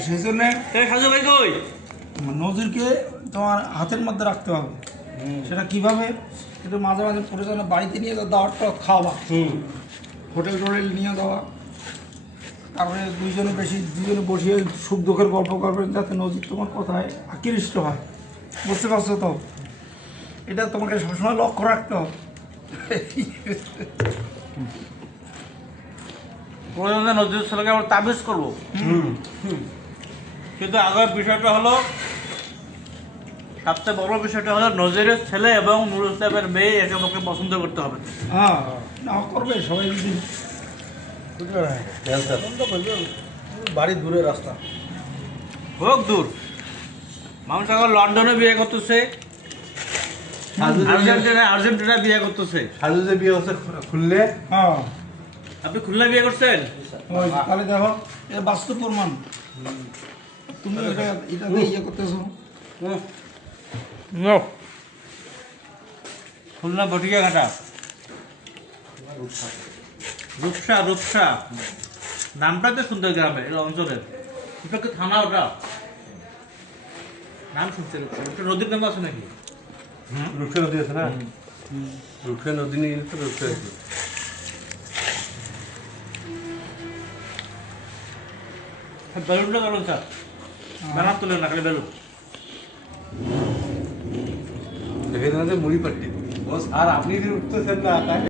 সেই জন্যে সাজু ভাই কই? নজরকে তোমার হাতের মধ্যে রাখতে হবে। সেটা কীভাবে? একটু মাঝে মাঝে প্রয়োজনে বাড়িতে নিয়ে যাও দাওয়ারটা খাওয়া। হুম। হোটেল টোটেল নিয়ে যাওয়া। তারপরে দুইজনে বেশি দুজনে বসিয়ে সুখ দুঃখের গল্প করবেন যাতে নজির তোমার কথায় আকৃষ্ট হয়। বুঝতে পারছ তো? এটা তোমাকে সবসময় লক্ষ্য রাখতে হবে। প্রয়োজনে নজরুল ছেলেকে আমরা তাবিজ করব। কিন্তু আগের বিষয়টা হলো সবচেয়ে বড় বিষয়টা হলো নজরের ছেলে এবং নুরুল সাহেবের মেয়ে একে আমাকে পছন্দ করতে হবে। হ্যাঁ না করবে সবাই যদি বাড়ি দূরে রাস্তা। হোক দূর। মানুষ এখন লন্ডনে বিয়ে করতেছে। আর্জেন্টিনা আর্জেন্টিনা বিয়ে করতেছে। সাজু যে বিয়ে হচ্ছে খুললে। হ্যাঁ। আপনি খুলনা বিয়ে করছেন? তাহলে দেখো এ বাস্তব প্রমাণ। তুমি এটা এটা দিয়ে ইয়ে করতেছো খুলনা বটিকা ঘাটা রূপসা রূপসা নামটা তো সুন্দর গ্রামে এই অঞ্চলের এটা কি থানা ওটা নাম শুনছে রূপসা নদীর নাম আছে নাকি রূপসা নদী আছে না রূপসা নদী নিয়ে তো রূপসা আছে বেলুনটা বেলুন স্যার ব্যানার তুলে না খালি বেলুন দেখে মুড়ি পাট্টি বস আর আপনি উঠতেছেন না